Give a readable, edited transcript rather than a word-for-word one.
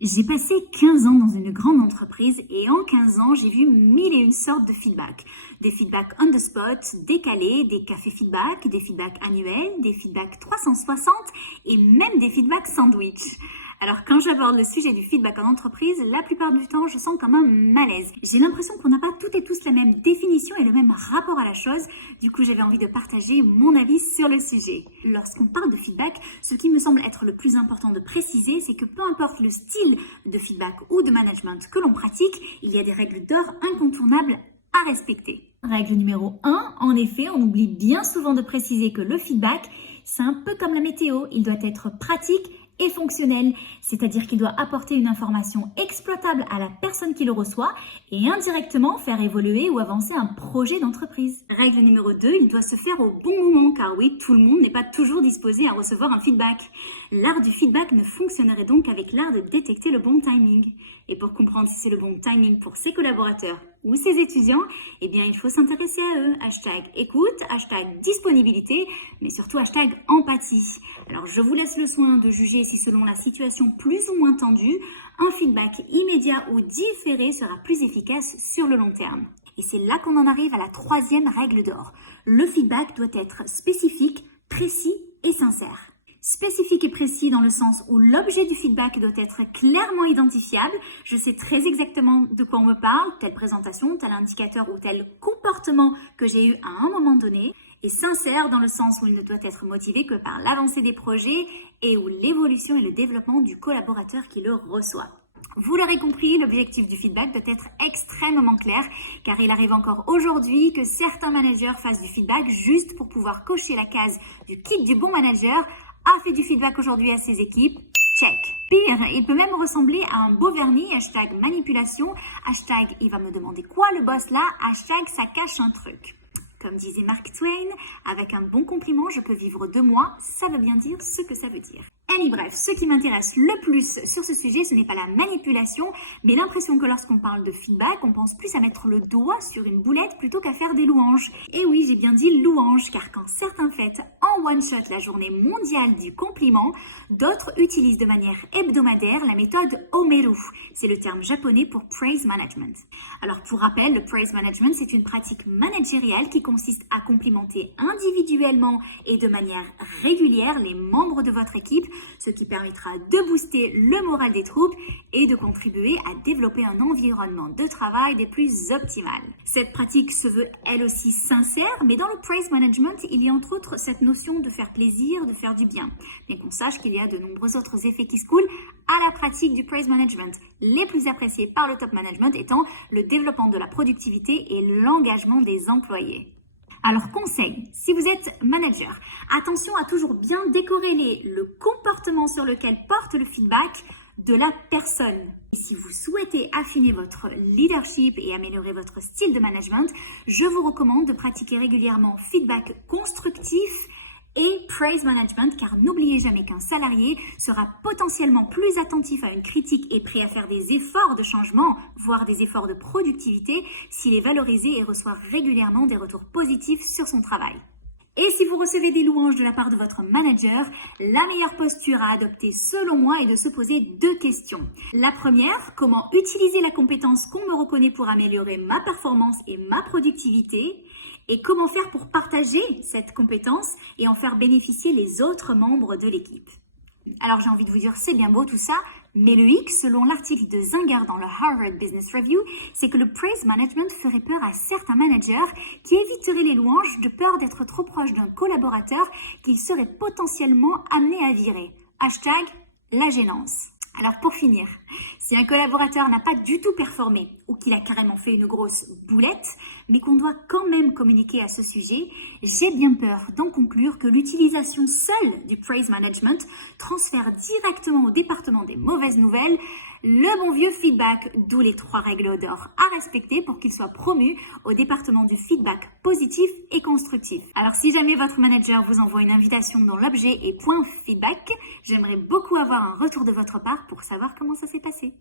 J'ai passé 15 ans dans une grande entreprise et en 15 ans, j'ai vu mille et une sortes de feedback. Des feedbacks on the spot, décalés, des cafés feedback, des feedbacks annuels, des feedbacks 360 et même des feedbacks sandwich. Alors quand j'aborde le sujet du feedback en entreprise, la plupart du temps, je sens comme un malaise. J'ai l'impression qu'on n'a pas toutes et tous la même définition et le même rapport à la chose. Du coup, j'avais envie de partager mon avis sur le sujet. Lorsqu'on parle de feedback, ce qui me semble être le plus important de préciser, c'est que peu importe le style de feedback ou de management que l'on pratique, il y a des règles d'or incontournables à respecter. Règle numéro 1, en effet, on oublie bien souvent de préciser que le feedback, c'est un peu comme la météo, il doit être pratique et fonctionnel, c'est-à-dire qu'il doit apporter une information exploitable à la personne qui le reçoit et indirectement faire évoluer ou avancer un projet d'entreprise. Règle numéro 2, il doit se faire au bon moment, car oui, tout le monde n'est pas toujours disposé à recevoir un feedback. L'art du feedback ne fonctionnerait donc qu'avec l'art de détecter le bon timing. Et pour comprendre si c'est le bon timing pour ses collaborateurs ou ses étudiants, eh bien il faut s'intéresser à eux. Hashtag écoute, hashtag disponibilité, mais surtout hashtag empathie. Alors je vous laisse le soin de juger si selon la situation plus ou moins tendue, un feedback immédiat ou différé sera plus efficace sur le long terme. Et c'est là qu'on en arrive à la troisième règle d'or. Le feedback doit être spécifique, précis et sincère. Spécifique et précis dans le sens où l'objet du feedback doit être clairement identifiable. Je sais très exactement de quoi on me parle, telle présentation, tel indicateur ou tel comportement que j'ai eu à un moment donné. Et sincère dans le sens où il ne doit être motivé que par l'avancée des projets et où l'évolution et le développement du collaborateur qui le reçoit. Vous l'aurez compris, l'objectif du feedback doit être extrêmement clair, car il arrive encore aujourd'hui que certains managers fassent du feedback juste pour pouvoir cocher la case du kit du bon manager, a fait du feedback aujourd'hui à ses équipes, check. Pire, il peut même ressembler à un beau vernis, hashtag manipulation, hashtag il va me demander quoi le boss là, hashtag ça cache un truc. Comme disait Mark Twain, avec un bon compliment, je peux vivre 2 mois, ça veut bien dire ce que ça veut dire. Bref, ce qui m'intéresse le plus sur ce sujet, ce n'est pas la manipulation, mais l'impression que lorsqu'on parle de feedback, on pense plus à mettre le doigt sur une boulette plutôt qu'à faire des louanges. Et oui, j'ai bien dit louanges, car quand certains fêtent en one-shot la journée mondiale du compliment, d'autres utilisent de manière hebdomadaire la méthode Omeru. C'est le terme japonais pour praise management. Alors pour rappel, le praise management, c'est une pratique managériale qui consiste à complimenter individuellement et de manière régulière les membres de votre équipe, ce qui permettra de booster le moral des troupes et de contribuer à développer un environnement de travail des plus optimales. Cette pratique se veut elle aussi sincère, mais dans le praise management, il y a entre autres cette notion de faire plaisir, de faire du bien. Bien qu'on sache qu'il y a de nombreux autres effets qui se coulent à la pratique du praise management, les plus appréciés par le top management étant le développement de la productivité et l'engagement des employés. Alors conseil, si vous êtes manager, attention à toujours bien décorréler le comportement sur lequel porte le feedback de la personne. Et si vous souhaitez affiner votre leadership et améliorer votre style de management, je vous recommande de pratiquer régulièrement feedback constructif et praise management, car n'oubliez jamais qu'un salarié sera potentiellement plus attentif à une critique et prêt à faire des efforts de changement, voire des efforts de productivité, s'il est valorisé et reçoit régulièrement des retours positifs sur son travail. Et si vous recevez des louanges de la part de votre manager, la meilleure posture à adopter selon moi est de se poser 2 questions. La première, comment utiliser la compétence qu'on me reconnaît pour améliorer ma performance et ma productivité ? Et comment faire pour partager cette compétence et en faire bénéficier les autres membres de l'équipe. Alors j'ai envie de vous dire, c'est bien beau tout ça, mais le hic, selon l'article de Zinger dans le Harvard Business Review, c'est que le praise management ferait peur à certains managers qui éviteraient les louanges de peur d'être trop proche d'un collaborateur qu'ils seraient potentiellement amenés à virer. Hashtag la gênance. Alors pour finir, si un collaborateur n'a pas du tout performé ou qu'il a carrément fait une grosse boulette, mais qu'on doit quand même communiquer à ce sujet, j'ai bien peur d'en conclure que l'utilisation seule du praise management transfère directement au département des mauvaises nouvelles le bon vieux feedback, d'où les 3 règles d'or à respecter pour qu'il soit promu au département du feedback positif et constructif. Alors si jamais votre manager vous envoie une invitation dont l'objet est point feedback, j'aimerais beaucoup avoir un retour de votre part pour savoir comment ça s'est passé.